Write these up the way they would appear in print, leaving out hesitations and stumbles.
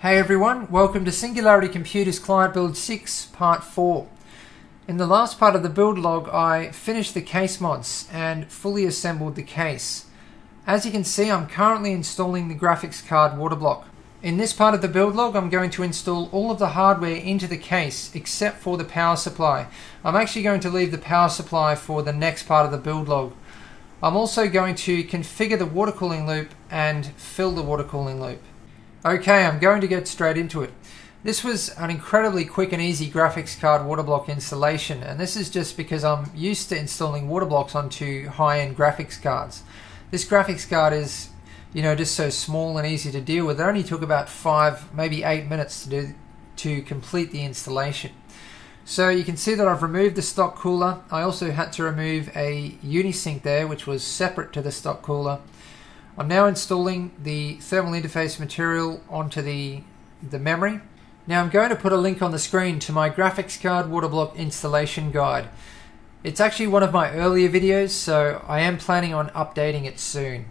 Hey everyone, welcome to Singularity Computers Client Build 6 Part 4. In the last part of the build log, I finished the case mods and fully assembled the case. As you can see, I'm currently installing the graphics card water block. In this part of the build log, I'm going to install all of the hardware into the case except for the power supply. I'm actually going to leave the power supply for the next part of the build log. I'm also going to configure the water cooling loop and fill the water cooling loop. Okay, I'm going to get straight into it. This was an incredibly quick and easy graphics card water block installation, and this is just because I'm used to installing water blocks onto high-end graphics cards. This graphics card is, just so small and easy to deal with. It only took about 5, maybe 8 minutes to complete the installation. So you can see that I've removed the stock cooler. I also had to remove a Unisync there, which was separate to the stock cooler. I'm now installing the thermal interface material onto the memory. Now I'm going to put a link on the screen to my graphics card water block installation guide. It's actually one of my earlier videos, so I am planning on updating it soon.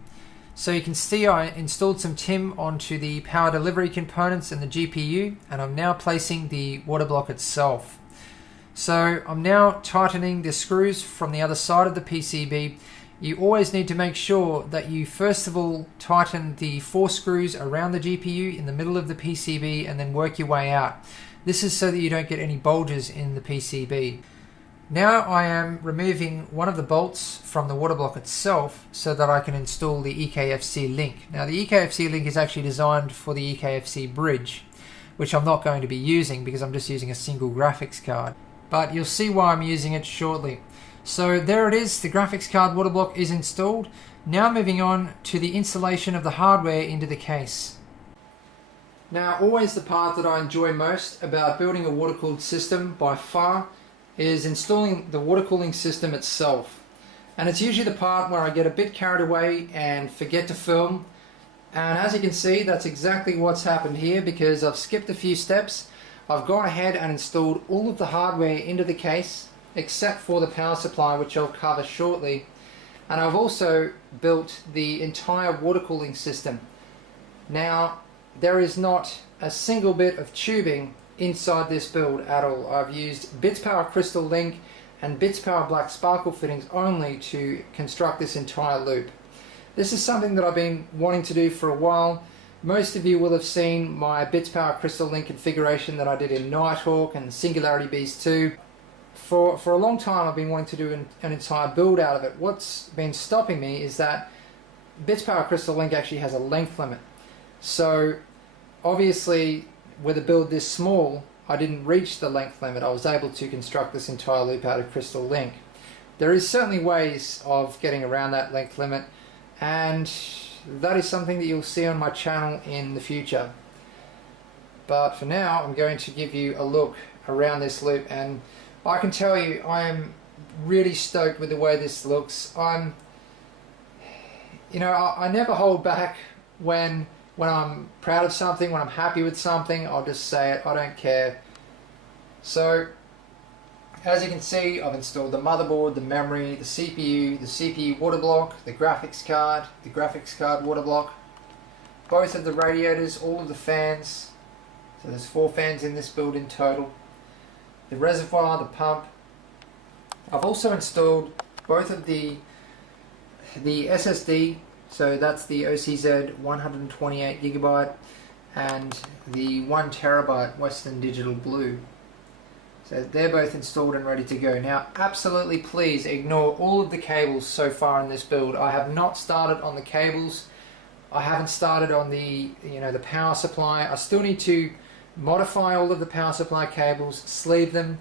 So you can see I installed some TIM onto the power delivery components and the GPU, and I'm now placing the water block itself. So I'm now tightening the screws from the other side of the PCB. You always need to make sure that you first of all tighten the 4 screws around the GPU in the middle of the PCB and then work your way out. This is so that you don't get any bulges in the PCB. Now I am removing one of the bolts from the water block itself so that I can install the EKFC link. Now the EKFC link is actually designed for the EKFC bridge, which I'm not going to be using because I'm just using a single graphics card. But you'll see why I'm using it shortly. So there it is, the graphics card water block is installed. Now moving on to the installation of the hardware into the case. Now always the part that I enjoy most about building a water cooled system by far is installing the water cooling system itself. And it's usually the part where I get a bit carried away and forget to film. And as you can see, that's exactly what's happened here because I've skipped a few steps. I've gone ahead and installed all of the hardware into the case, except for the power supply, which I'll cover shortly. And I've also built the entire water cooling system. Now, there is not a single bit of tubing inside this build at all. I've used BitsPower Crystal Link and BitsPower Black Sparkle fittings only to construct this entire loop. This is something that I've been wanting to do for a while. Most of you will have seen my BitsPower Crystal Link configuration that I did in Nighthawk and Singularity Beast 2. For a long time I've been wanting to do an entire build out of it. What's been stopping me is that BitsPower Crystal Link actually has a length limit. So obviously with a build this small, I didn't reach the length limit. I was able to construct this entire loop out of Crystal Link. There is certainly ways of getting around that length limit, and that is something that you'll see on my channel in the future. But for now I'm going to give you a look around this loop, and I can tell you I am really stoked with the way this looks. I never hold back when I'm proud of something, when I'm happy with something. I'll just say it, I don't care. So as you can see, I've installed the motherboard, the memory, the CPU water block, the graphics card water block, both of the radiators, all of the fans. So there's 4 fans in this build in total. The reservoir, the pump. I've also installed both of the SSD, so that's the OCZ 128GB and the 1TB Western Digital Blue. So they're both installed and ready to go. Now absolutely please ignore all of the cables so far in this build. I have not started on the cables. I haven't started on the power supply. I still need to modify all of the power supply cables, sleeve them,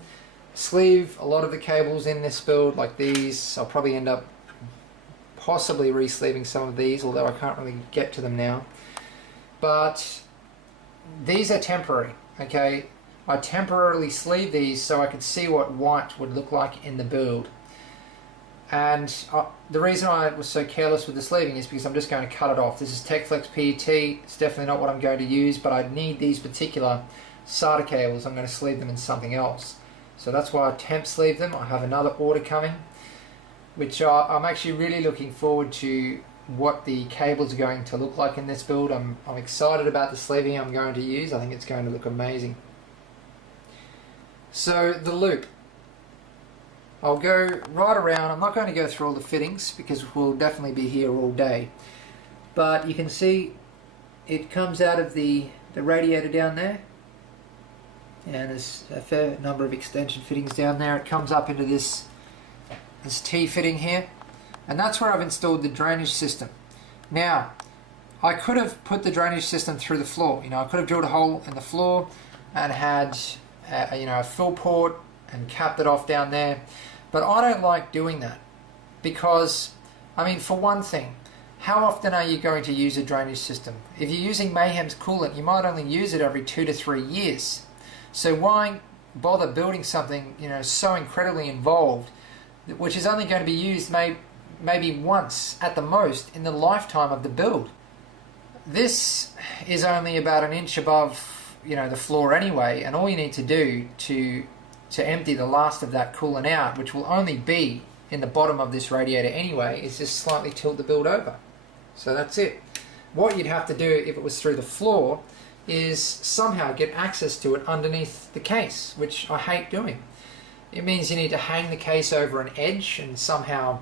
sleeve a lot of the cables in this build like these. I'll probably end up possibly re-sleeving some of these, although I can't really get to them now. But these are temporary, okay? I temporarily sleeve these so I could see what white would look like in the build. And the reason I was so careless with the sleeving is because I'm just going to cut it off. This is TechFlex PET. It's definitely not what I'm going to use, but I need these particular SATA cables. I'm going to sleeve them in something else. So that's why I temp sleeve them. I have another order coming, which I'm actually really looking forward to what the cables are going to look like in this build. I'm excited about the sleeving I'm going to use. I think it's going to look amazing. So the loop, I'll go right around. I'm not going to go through all the fittings because we'll definitely be here all day, but you can see it comes out of the radiator down there, and there's a fair number of extension fittings down there. It comes up into this T fitting here, and that's where I've installed the drainage system. Now, I could have put the drainage system through the floor. I could have drilled a hole in the floor and had a fill port and capped it off down there, but I don't like doing that because, for one thing, how often are you going to use a drainage system? If you're using Mayhem's coolant, you might only use it every 2 to 3 years. So why bother building something so incredibly involved, which is only going to be used maybe once at the most in the lifetime of the build? This is only about an inch above the floor anyway, and all you need to do to empty the last of that coolant out, which will only be in the bottom of this radiator anyway, is just slightly tilt the build over. So that's it. What you'd have to do if it was through the floor is somehow get access to it underneath the case, which I hate doing. It means you need to hang the case over an edge and somehow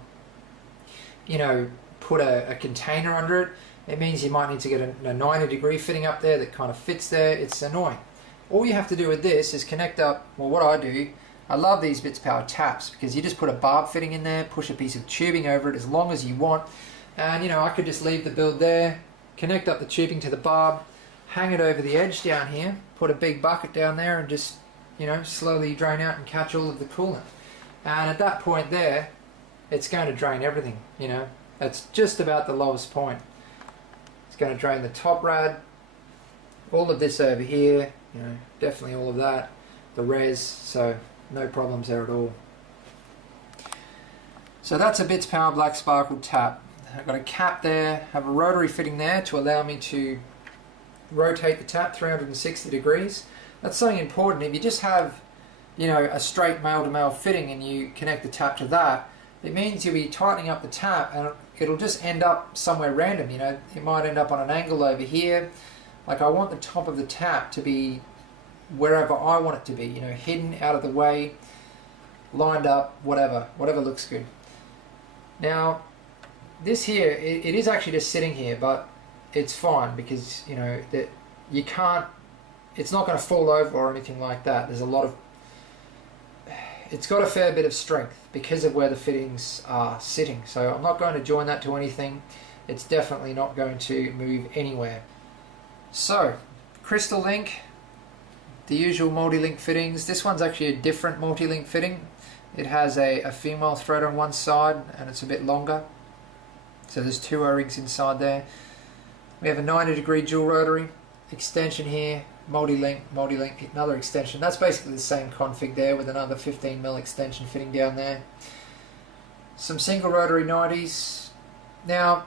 put a container under it. It means you might need to get a 90-degree fitting up there that kind of fits there. It's annoying. All you have to do with this is connect up, well, what I do, I love these Bits Power taps because you just put a barb fitting in there, push a piece of tubing over it as long as you want, and I could just leave the build there, connect up the tubing to the barb, hang it over the edge down here, put a big bucket down there and just, slowly drain out and catch all of the coolant. And at that point there, it's going to drain everything, That's just about the lowest point. It's going to drain the top rad, all of this over here, definitely all of that, the res, so no problems there at all. So that's a Bits Power Black Sparkle tap. I've got a cap there, have a rotary fitting there to allow me to rotate the tap 360 degrees. That's something important. If you just have, a straight male-to-male fitting and you connect the tap to that, it means you'll be tightening up the tap and it'll just end up somewhere random. It might end up on an angle over here. Like, I want the top of the tap to be wherever I want it to be, hidden, out of the way, lined up, whatever looks good. Now, this here, it is actually just sitting here, but it's fine because, that you can't, it's not going to fall over or anything like that. There's a lot of, it's got a fair bit of strength because of where the fittings are sitting. So I'm not going to join that to anything. It's definitely not going to move anywhere. So, Crystal Link, the usual multi-link fittings. This one's actually a different multi-link fitting. It has a female thread on one side and it's a bit longer. So there's 2 O-rings inside there. We have a 90-degree dual rotary, extension here, multi-link, another extension. That's basically the same config there with another 15mm extension fitting down there. Some single rotary 90s. Now,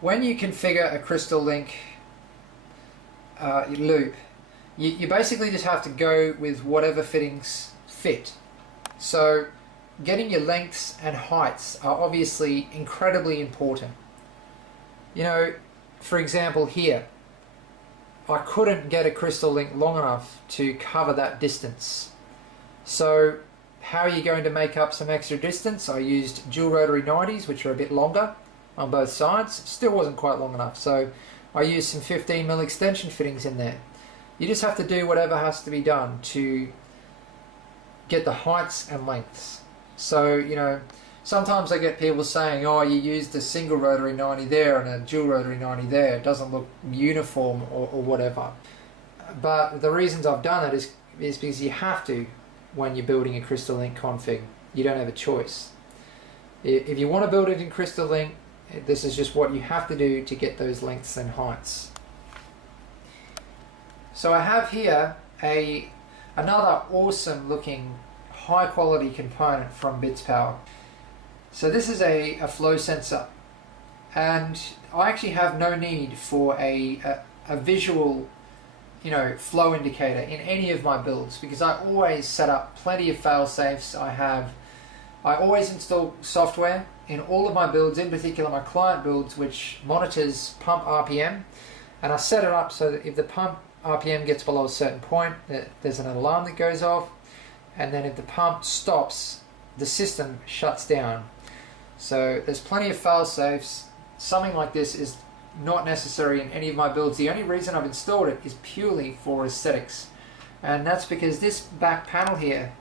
when you configure a Crystal Link loop, you basically just have to go with whatever fittings fit. So getting your lengths and heights are obviously incredibly important. For example here, I couldn't get a Crystal Link long enough to cover that distance. So how are you going to make up some extra distance? I used dual rotary 90s, which are a bit longer on both sides. Still wasn't quite long enough, so I used some 15mm extension fittings in there. You just have to do whatever has to be done to get the heights and lengths. So, sometimes I get people saying, oh, you used a single rotary 90 there and a dual rotary 90 there. It doesn't look uniform or whatever. But the reasons I've done it is because you have to when you're building a Crystal Link config. You don't have a choice. If you want to build it in Crystal Link, this is just what you have to do to get those lengths and heights. So I have here another awesome looking high quality component from Bits Power. So this is a flow sensor, and I actually have no need for a visual flow indicator in any of my builds because I always set up plenty of fail safes. I always install software in all of my builds, in particular my client builds, which monitors pump RPM, and I set it up so that if the pump RPM gets below a certain point, there's an alarm that goes off, and then if the pump stops, the system shuts down. So there's plenty of fail safes. Something like this is not necessary in any of my builds. The only reason I've installed it is purely for aesthetics, and that's because this back panel here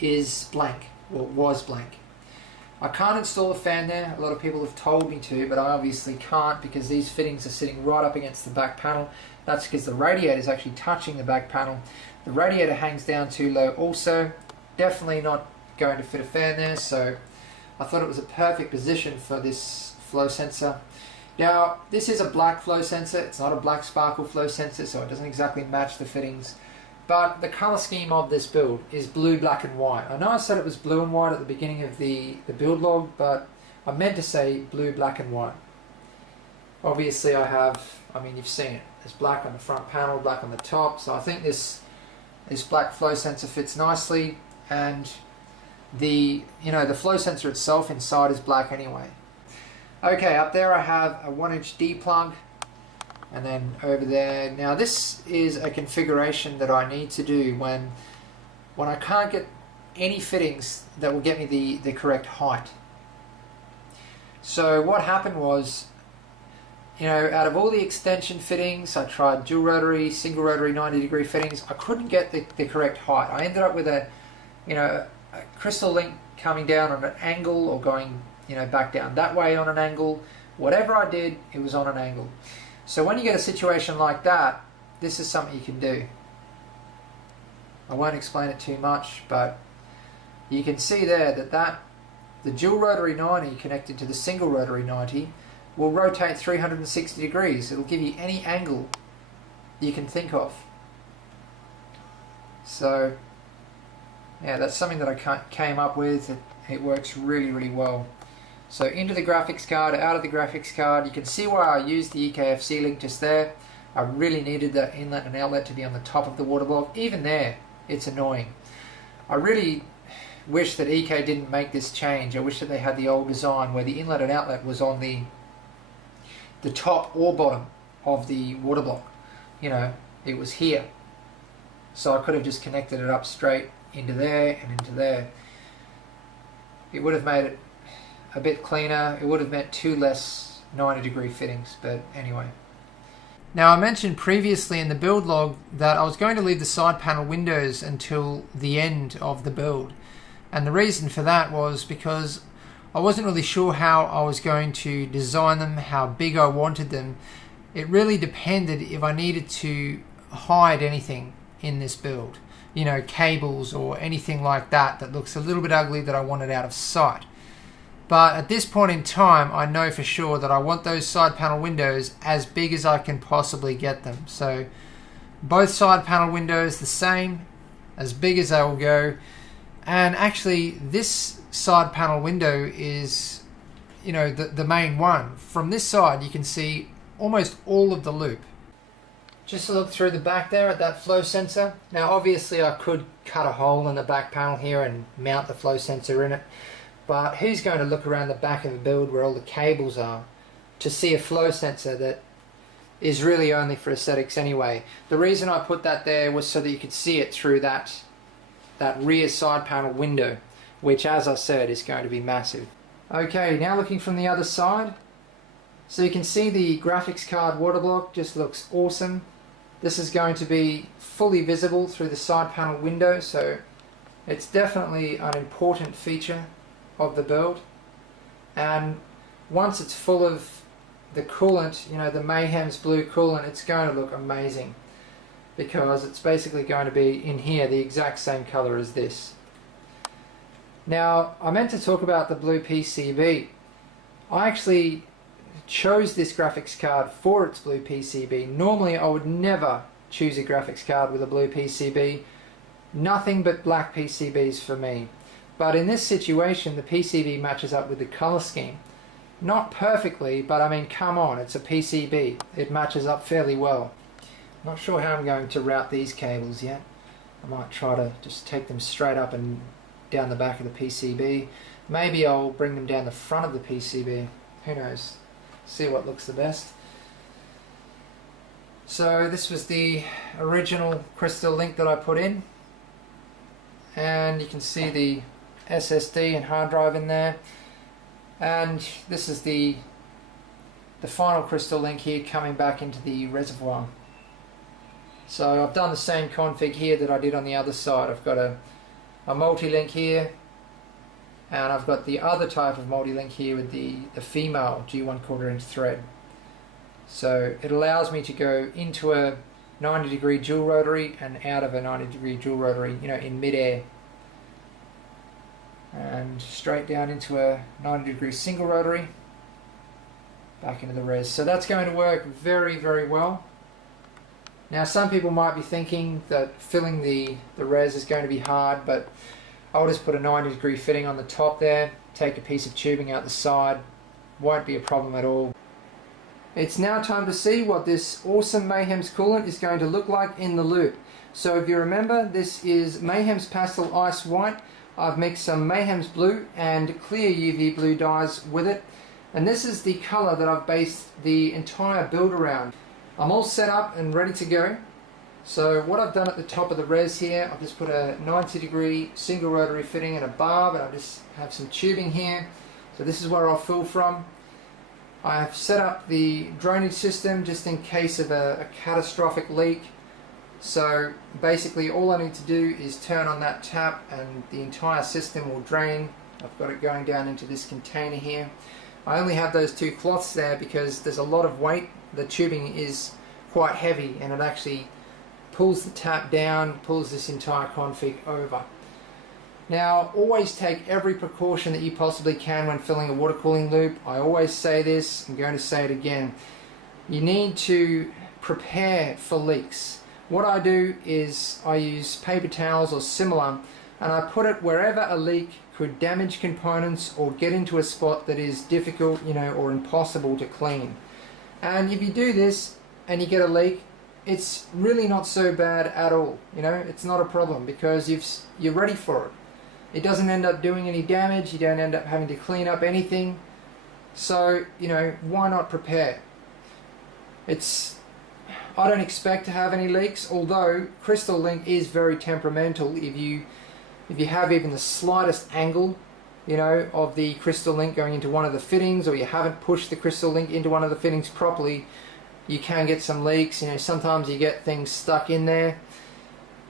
is blank, or was blank. I can't install a fan there. A lot of people have told me to, but I obviously can't because these fittings are sitting right up against the back panel. That's because the radiator is actually touching the back panel. The radiator hangs down too low also. Definitely not going to fit a fan there, so I thought it was a perfect position for this flow sensor. Now, this is a black flow sensor. It's not a black sparkle flow sensor, so it doesn't exactly match the fittings. But the color scheme of this build is blue, black and white. I know I said it was blue and white at the beginning of the build log, but I meant to say blue, black and white. Obviously you've seen it. There's black on the front panel, black on the top, so I think this black flow sensor fits nicely, and the flow sensor itself inside is black anyway. Okay, up there I have a 1-inch D-plug, and then over there, now this is a configuration that I need to do when I can't get any fittings that will get me the correct height. So what happened was, out of all the extension fittings, I tried dual rotary, single rotary 90-degree fittings. I couldn't get the correct height. I ended up with a crystal link coming down on an angle, or going back down that way on an angle. Whatever I did, it was on an angle. So when you get a situation like that, this is something you can do. I won't explain it too much, but you can see there that the dual rotary 90 connected to the single rotary 90 will rotate 360 degrees. It'll give you any angle you can think of. So yeah, that's something that I came up with. It works really, really well. So into the graphics card, out of the graphics card, you can see why I used the EKFC link just there. I really needed that inlet and outlet to be on the top of the water block. Even there, it's annoying. I really wish that EK didn't make this change. I wish that they had the old design where the inlet and outlet was on the top or bottom of the water block. It was here. So I could have just connected it up straight into there and into there. It would have made it a bit cleaner. It would have meant 2 less 90-degree fittings, but anyway. Now, I mentioned previously in the build log that I was going to leave the side panel windows until the end of the build, and the reason for that was because I wasn't really sure how I was going to design them, how big I wanted them. It really depended if I needed to hide anything in this build, cables or anything like that looks a little bit ugly that I wanted out of sight. But at this point in time, I know for sure that I want those side panel windows as big as I can possibly get them. So both side panel windows the same, as big as they will go. And actually this side panel window is, the main one. From this side you can see almost all of the loop. Just to look through the back there at that flow sensor. Now obviously I could cut a hole in the back panel here and mount the flow sensor in it. But who's going to look around the back of the build where all the cables are to see a flow sensor that is really only for aesthetics anyway? The reason I put that there was so that you could see it through that rear side panel window, which, as I said, is going to be massive. Okay, now looking from the other side. So you can see the graphics card water block just looks awesome. This is going to be fully visible through the side panel window, so it's definitely an important feature of the build. And once it's full of the coolant, the Mayhem's blue coolant, it's going to look amazing, because it's basically going to be in here the exact same color as this. Now, I meant to talk about the blue PCB. I actually chose this graphics card for its blue PCB. Normally I would never choose a graphics card with a blue PCB. Nothing but black PCBs for me. But in this situation, the PCB matches up with the color scheme. Not perfectly, but I mean, come on, it's a PCB. It matches up fairly well. Not sure how I'm going to route these cables yet. I might try to just take them straight up and down the back of the PCB. Maybe I'll bring them down the front of the PCB. Who knows? See what looks the best. So this was the original Crystal Link that I put in, and you can see the SSD and hard drive in there, and this is the final Crystal Link here coming back into the reservoir. So I've done the same config here that I did on the other side. I've got a multi-link here, and I've got the other type of multi-link here with the female G1/4 inch thread. So it allows me to go into a 90-degree dual rotary and out of a 90-degree dual rotary, in mid-air, and straight down into a 90-degree single rotary, back into the res. So that's going to work very, very well. Now some people might be thinking that filling the res is going to be hard, but I'll just put a 90-degree fitting on the top there, take a piece of tubing out the side, won't be a problem at all. It's now time to see what this awesome Mayhem's coolant is going to look like in the loop. So if you remember, this is Mayhem's Pastel Ice White. I've mixed some Mayhem's Blue and clear UV blue dyes with it, and this is the colour that I've based the entire build around. I'm all set up and ready to go. So what I've done at the top of the res here, I've just put a 90-degree single rotary fitting and a barb, and I just have some tubing here. So this is where I'll fill from. I've set up the drainage system just in case of a catastrophic leak. So basically all I need to do is turn on that tap and the entire system will drain. I've got it going down into this container here. I only have those two cloths there because there's a lot of weight. The tubing is quite heavy and it actually pulls the tap down, pulls this entire config over. Now, always take every precaution that you possibly can when filling a water cooling loop. I always say this, I'm going to say it again. You need to prepare for leaks. What I do is I use paper towels or similar, and I put it wherever a leak could damage components or get into a spot that is difficult, or impossible to clean. And if you do this and you get a leak, it's really not so bad at all. It's not a problem because you're ready for it. It doesn't end up doing any damage, you don't end up having to clean up anything. So, why not prepare? I don't expect to have any leaks, although Crystal Link is very temperamental. If you have even the slightest angle, of the Crystal Link going into one of the fittings, or you haven't pushed the Crystal Link into one of the fittings properly, you can get some leaks. Sometimes you get things stuck in there.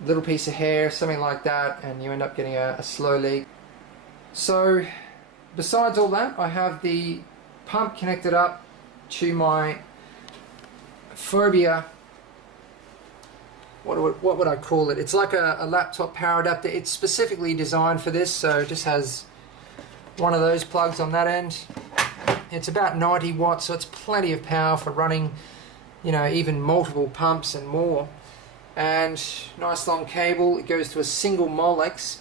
Little piece of hair, something like that, and you end up getting a slow leak. So besides all that, I have the pump connected up to my Phobia, what would I call it? It's like a laptop power adapter. It's specifically designed for this, so it just has one of those plugs on that end. It's about 90 watts, so it's plenty of power for running, even multiple pumps and more. And nice long cable. It goes to a single Molex.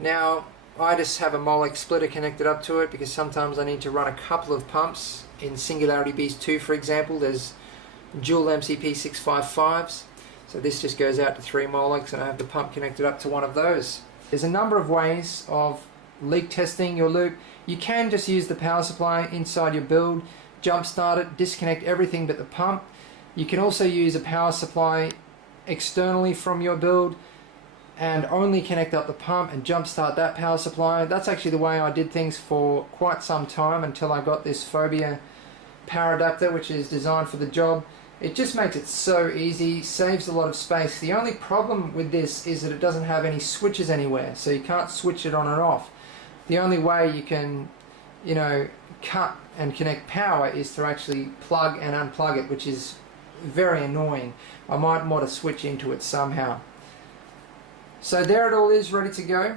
Now I just have a Molex splitter connected up to it because sometimes I need to run a couple of pumps. In Singularity Beast 2, for example, there's dual MCP 655s, so this just goes out to 3 Molex, and I have the pump connected up to one of those. There's a number of ways of leak testing your loop. You can just use the power supply inside your build, jump start it, disconnect everything but the pump. You can also use a power supply externally from your build and only connect up the pump and jump start that power supply. That's actually the way I did things for quite some time until I got this Phobia power adapter, which is designed for the job. It just makes it so easy, saves a lot of space. The only problem with this is that it doesn't have any switches anywhere, so you can't switch it on and off. The only way you can, cut and connect power is to actually plug and unplug it, which is very annoying. I might mod a switch into it somehow. So there it all is, ready to go.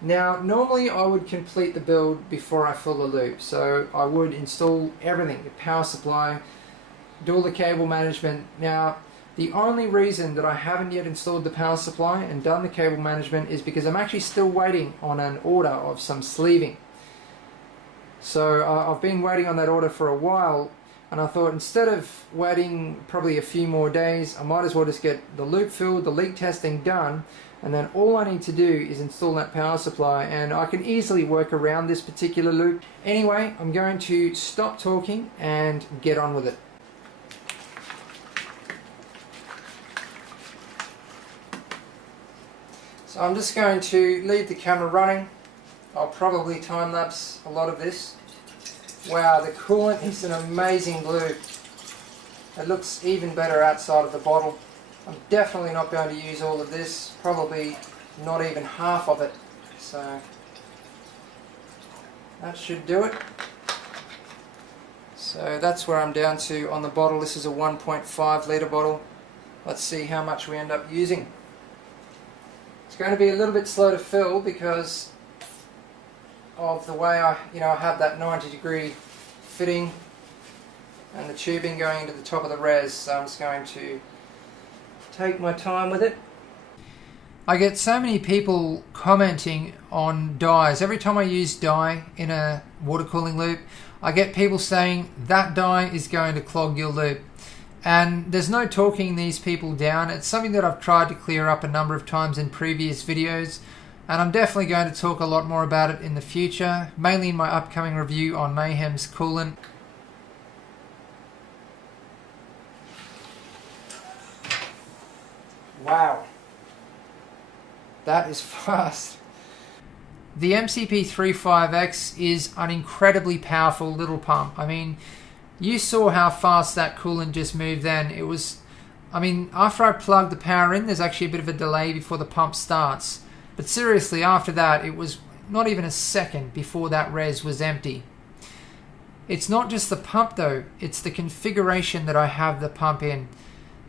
Now normally I would complete the build before I fill the loop, so I would install everything, the power supply, do all the cable management. Now the only reason that I haven't yet installed the power supply and done the cable management is because I'm actually still waiting on an order of some sleeving. So I've been waiting on that order for a while, and I thought instead of waiting probably a few more days, I might as well just get the loop filled, the leak testing done, And then all I need to do is install that power supply, and I can easily work around this particular loop. Anyway, I'm going to stop talking and get on with it. So I'm just going to leave the camera running. I'll probably time lapse a lot of this. Wow, the coolant is an amazing blue. It looks even better outside of the bottle. I'm definitely not going to use all of this, probably not even half of it. So that should do it. So that's where I'm down to on the bottle. This is a 1.5 litre bottle. Let's see how much we end up using. It's going to be a little bit slow to fill because of the way I have that 90-degree fitting and the tubing going into the top of the res, so I'm just going to take my time with it. I get so many people commenting on dyes. Every time I use dye in a water cooling loop, I get people saying that dye is going to clog your loop. And there's no talking these people down. It's something that I've tried to clear up a number of times in previous videos, and I'm definitely going to talk a lot more about it in the future, mainly in my upcoming review on Mayhem's coolant. Wow, that is fast. The MCP35X is an incredibly powerful little pump. I mean, you saw how fast that coolant just moved then. It was, after I plugged the power in, there's actually a bit of a delay before the pump starts. But seriously, after that, it was not even a second before that res was empty. It's not just the pump though, it's the configuration that I have the pump in.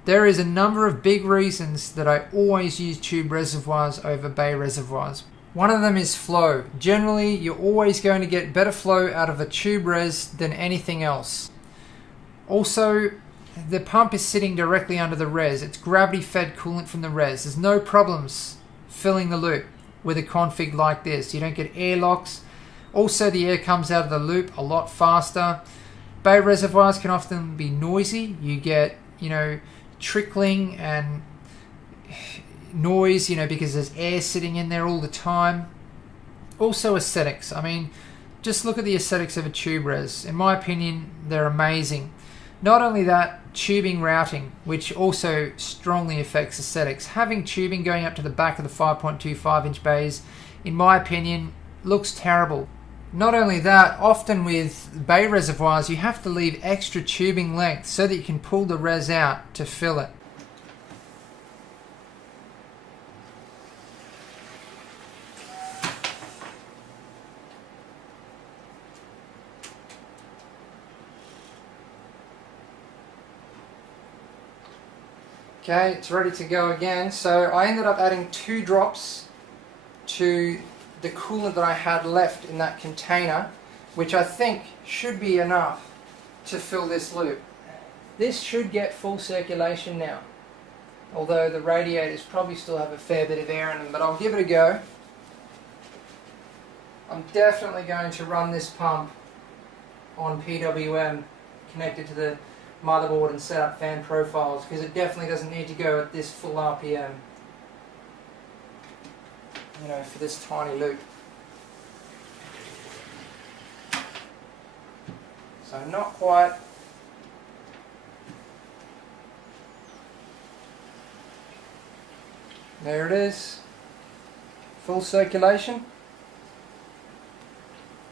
There is a number of big reasons that I always use tube reservoirs over bay reservoirs. One of them is flow. Generally, you're always going to get better flow out of a tube res than anything else. Also, the pump is sitting directly under the res. It's gravity-fed coolant from the res. There's no problems filling the loop with a config like this. You don't get air locks. Also, the air comes out of the loop a lot faster. Bay reservoirs can often be noisy. You get, trickling and noise, because there's air sitting in there all the time. Also, aesthetics. Just look at the aesthetics of a tube res. In my opinion, they're amazing. Not only that, tubing routing, which also strongly affects aesthetics. Having tubing going up to the back of the 5.25 inch bays, in my opinion, looks terrible. Not only that, often with bay reservoirs, you have to leave extra tubing length so that you can pull the res out to fill it. Okay, it's ready to go again. So I ended up adding 2 drops to the coolant that I had left in that container, which I think should be enough to fill this loop. This should get full circulation now, although the radiators probably still have a fair bit of air in them, but I'll give it a go. I'm definitely going to run this pump on PWM connected to the motherboard and set up fan profiles, because it definitely doesn't need to go at this full RPM. For this tiny loop. So not quite. There it is. Full circulation.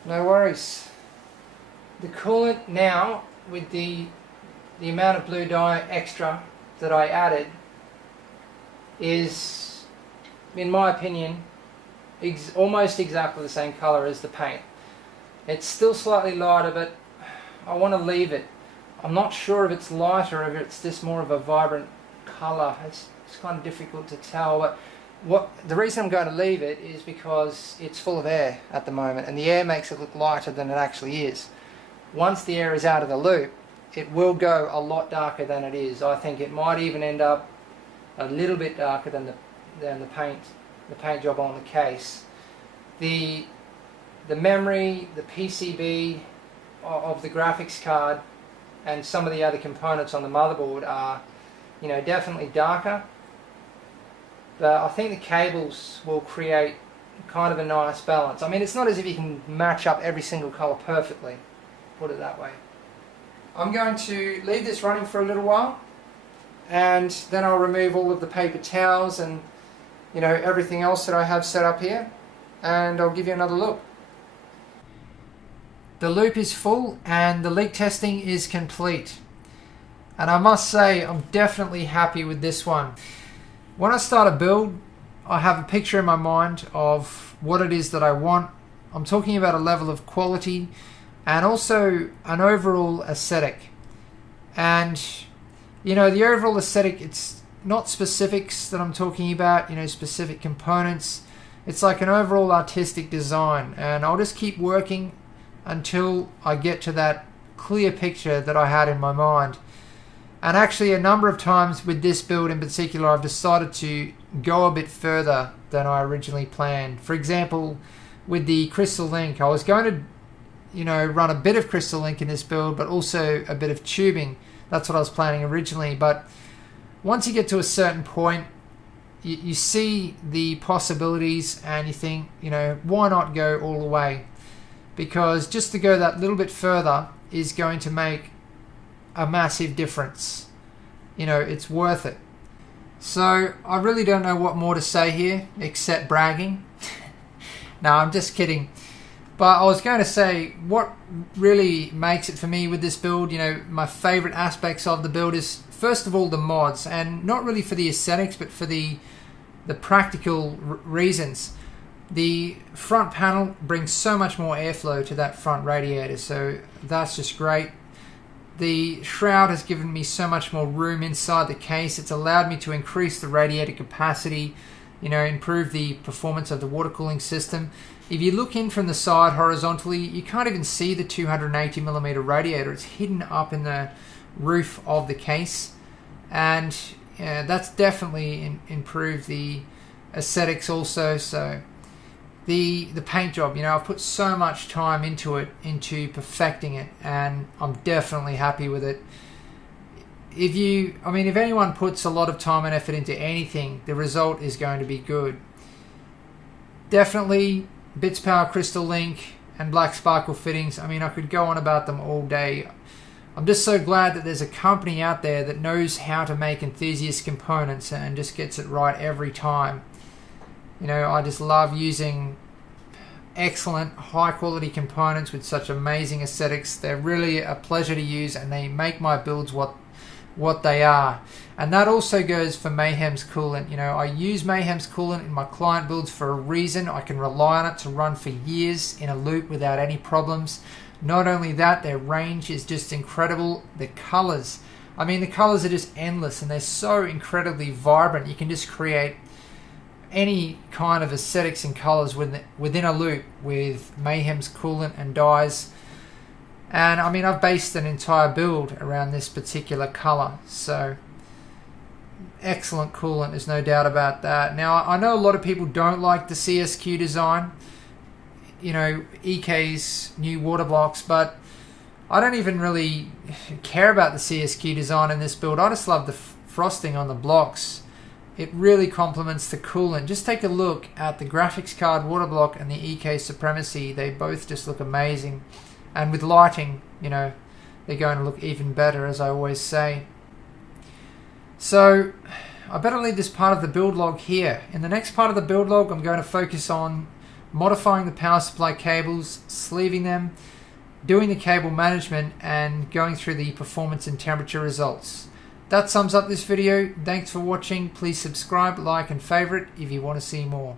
No worries. The coolant now, with the amount of blue dye extra that I added, is, in my opinion, almost exactly the same color as the paint. It's still slightly lighter, but I want to leave it. I'm not sure if it's lighter or if it's just more of a vibrant color. It's kind of difficult to tell, but the reason I'm going to leave it is because it's full of air at the moment, and the air makes it look lighter than it actually is. Once the air is out of the loop, it will go a lot darker than it is. I think it might even end up a little bit darker than the paint job on the case. The memory, the PCB of the graphics card, and some of the other components on the motherboard are, definitely darker. but I think the cables will create kind of a nice balance. I mean, it's not as if you can match up every single colour perfectly, put it that way. I'm going to leave this running for a little while, and then I'll remove all of the paper towels and everything else that I have set up here, and I'll give you another look. The loop is full and the leak testing is complete, and I must say I'm definitely happy with this one. When I start a build, I have a picture in my mind of what it is that I want. I'm talking about a level of quality and also an overall aesthetic. And the overall aesthetic, it's not specifics that I'm talking about, specific components. It's like an overall artistic design, and I'll just keep working until I get to that clear picture that I had in my mind. And actually a number of times with this build in particular, I've decided to go a bit further than I originally planned. For example, with the Crystal Link, I was going to run a bit of Crystal Link in this build, but also a bit of tubing. That's what I was planning originally. But once you get to a certain point, you see the possibilities and you think, why not go all the way? Because just to go that little bit further is going to make a massive difference. It's worth it. So I really don't know what more to say here except bragging. No, I'm just kidding. But I was going to say what really makes it for me with this build, my favorite aspects of the build is first of all the mods, and not really for the aesthetics but for the practical reasons. The front panel brings so much more airflow to that front radiator, so that's just great. The shroud has given me so much more room inside the case. It's allowed me to increase the radiator capacity, improve the performance of the water cooling system. If you look in from the side horizontally, you can't even see the 280mm radiator. It's hidden up in the roof of the case, and that's definitely improved the aesthetics also. So the paint job, I've put so much time into perfecting it, and I'm definitely happy with it. If anyone puts a lot of time and effort into anything, the result is going to be good. Definitely Bits Power Crystal Link and Black Sparkle fittings. I could go on about them all day. I'm just so glad that there's a company out there that knows how to make enthusiast components and just gets it right every time. I just love using excellent, high-quality components with such amazing aesthetics. They're really a pleasure to use, and they make my builds what they are. And that also goes for Mayhem's coolant. I use Mayhem's coolant in my client builds for a reason. I can rely on it to run for years in a loop without any problems. Not only that, their range is just incredible. The colors, the colors are just endless, and they're so incredibly vibrant. You can just create any kind of aesthetics and colors within a loop with Mayhem's coolant and dyes. And I've based an entire build around this particular color, so excellent coolant, there's no doubt about that. Now, I know a lot of people don't like the CSQ design, EK's new water blocks, but I don't even really care about the CSQ design in this build. I just love the frosting on the blocks. It really complements the coolant. Just take a look at the graphics card water block and the EK Supremacy. They both just look amazing. And with lighting, they're going to look even better, as I always say. So I better leave this part of the build log here. In the next part of the build log, I'm going to focus on modifying the power supply cables, sleeving them, doing the cable management, and going through the performance and temperature results. That sums up this video. Thanks for watching. Please subscribe, like, and favorite if you want to see more.